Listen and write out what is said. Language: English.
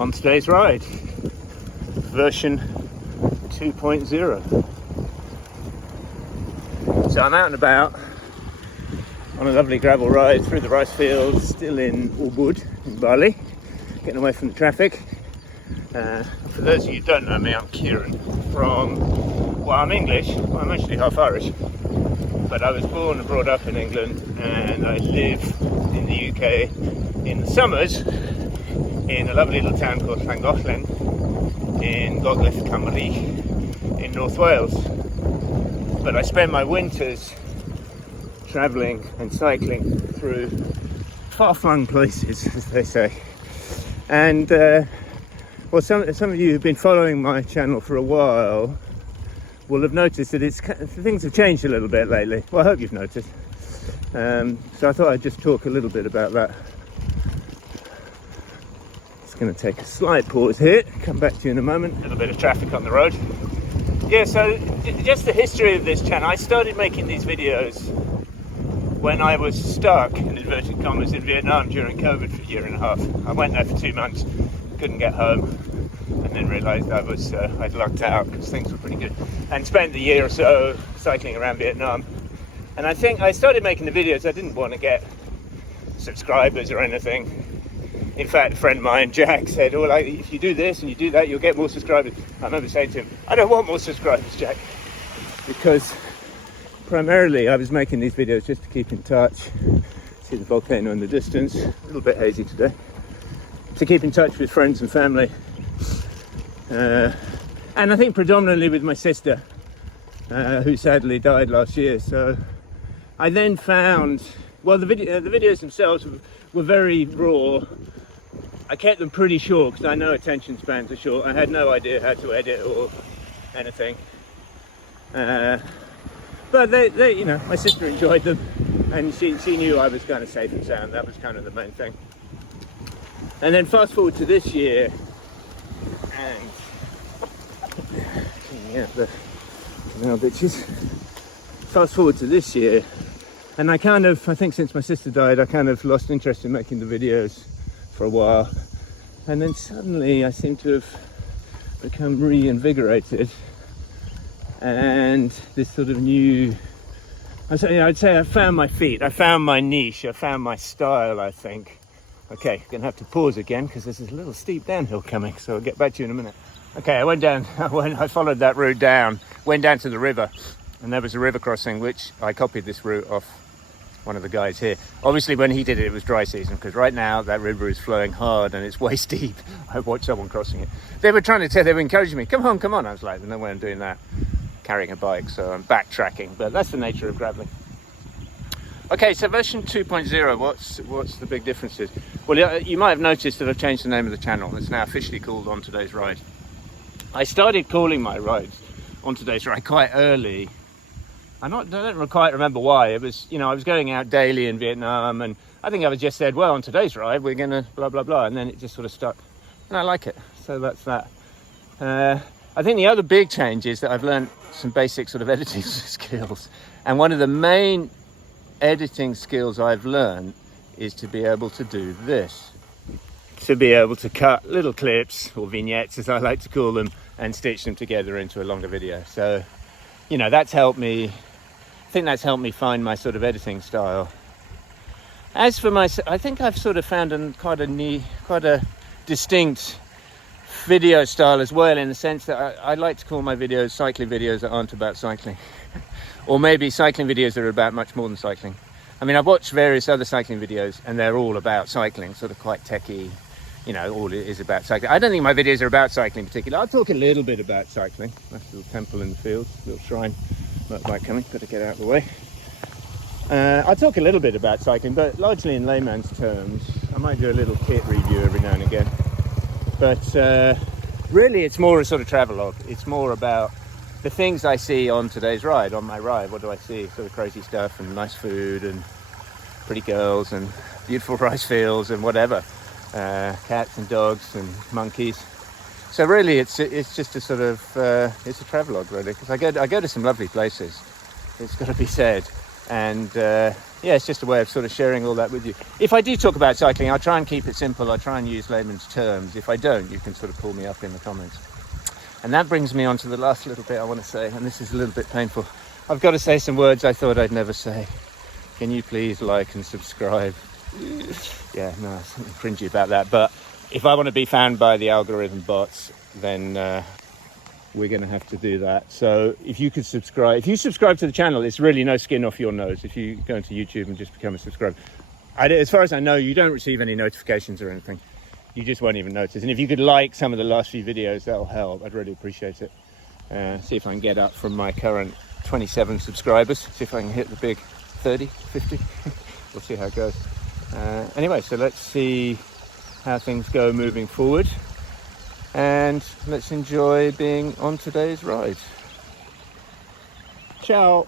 on today's ride, version 2.0. So I'm out and about on a lovely gravel ride through the rice fields, still in Ubud in Bali, getting away from the traffic. For those of you who don't know me, I'm Kieran I'm English. I'm actually half Irish, but I was born and brought up in England, and I live in the UK in the summers in a lovely little town called Llangollen in Gogledd Cymru in North Wales. But I spend my winters travelling and cycling through far-flung places, as they say. And some of you who've been following my channel for a while will have noticed that things have changed a little bit lately. Well, I hope you've noticed. So I thought I'd just talk a little bit about that. Just going to take a slight pause here, come back to you in a moment. A little bit of traffic on the road. Yeah, so just the history of this channel. I started making these videos when I was stuck, in inverted commas, in Vietnam during COVID for a year and a half. I went there for 2 months, couldn't get home, and then realised I'd lucked out because things were pretty good. And spent the year or so cycling around Vietnam. And I think I started making the videos, I didn't want to get subscribers or anything. In fact, a friend of mine, Jack, said, if you do this and you do that, you'll get more subscribers. I remember saying to him, I don't want more subscribers, Jack, because primarily I was making these videos just to keep in touch. See the volcano in the distance, a little bit hazy today. To keep in touch with friends and family. And I think predominantly with my sister, who sadly died last year. So I then found, the videos themselves were very raw. I kept them pretty short because I know attention spans are short. I had no idea how to edit or anything. But they, my sister enjoyed them, and she knew I was kind of safe and sound. That was kind of the main thing. And then fast forward to this year, and the canal bitches. Fast forward to this year, and I think since my sister died, I kind of lost interest in making the videos for a while, and then suddenly I seem to have become reinvigorated, and this sort of new, I'd say I found my feet, I found my niche, I found my style, I think. Okay, gonna have to pause again because there's this little steep downhill coming, so I'll get back to you in a minute. Okay, I followed that route down, went down to the river, and there was a river crossing, which I copied this route off one of the guys here. Obviously when he did it was dry season, because right now that river is flowing hard and it's waist deep. I watched someone crossing it. They were encouraging me, come on. I was like, no way I'm doing that, carrying a bike, so I'm backtracking, but that's the nature of gravelling. Okay, so version 2.0, what's the big differences? Well, you might have noticed that I've changed the name of the channel. It's now officially called On Today's Ride. I started calling my rides On Today's Ride quite early. I don't quite remember why. It was, I was going out daily in Vietnam, and I think I just said, well, on today's ride, we're going to blah, blah, blah. And then it just sort of stuck. And I like it. So that's that. I think the other big change is that I've learned some basic sort of editing skills. And one of the main editing skills I've learned is to be able to do this. To be able to cut little clips, or vignettes as I like to call them, and stitch them together into a longer video. So, that's helped me. I think that's helped me find my sort of editing style. As for I think I've sort of found quite a distinct video style as well, in the sense that I like to call my videos cycling videos that aren't about cycling. Or maybe cycling videos that are about much more than cycling. I mean, I've watched various other cycling videos and they're all about cycling, sort of quite techie, all it is about cycling. I don't think my videos are about cycling in particular. I'll talk a little bit about cycling. Nice little temple in the field, little shrine, motorbike coming, got to get out of the way. I'll talk a little bit about cycling, but largely in layman's terms. I might do a little kit review every now and again. But really it's more a sort of travelogue. It's more about the things I see on today's ride, on my ride. What do I see? Sort of crazy stuff and nice food and pretty girls and beautiful rice fields and whatever. Cats and dogs and monkeys. So really it's just a sort of, it's a travelogue really, because I go to some lovely places, it's got to be said. And yeah, it's just a way of sort of sharing all that with you. If I do talk about cycling, I'll try and keep it simple. I'll try and use layman's terms. If I don't, you can sort of pull me up in the comments. And that brings me on to the last little bit I want to say, and this is a little bit painful. I've got to say some words I thought I'd never say. Can you please like and subscribe? Yeah, no, something cringy about that. But if I want to be found by the algorithm bots, then we're going to have to do that. So if you could subscribe, if you subscribe to the channel, it's really no skin off your nose. If you go into YouTube and just become a subscriber, as far as I know, you don't receive any notifications or anything. You just won't even notice. And if you could like some of the last few videos, that'll help. I'd really appreciate it. See if I can get up from my current 27 subscribers. See if I can hit the big 30, 50. We'll see how it goes. Anyway, so let's see how things go moving forward. And let's enjoy being on today's ride. Ciao.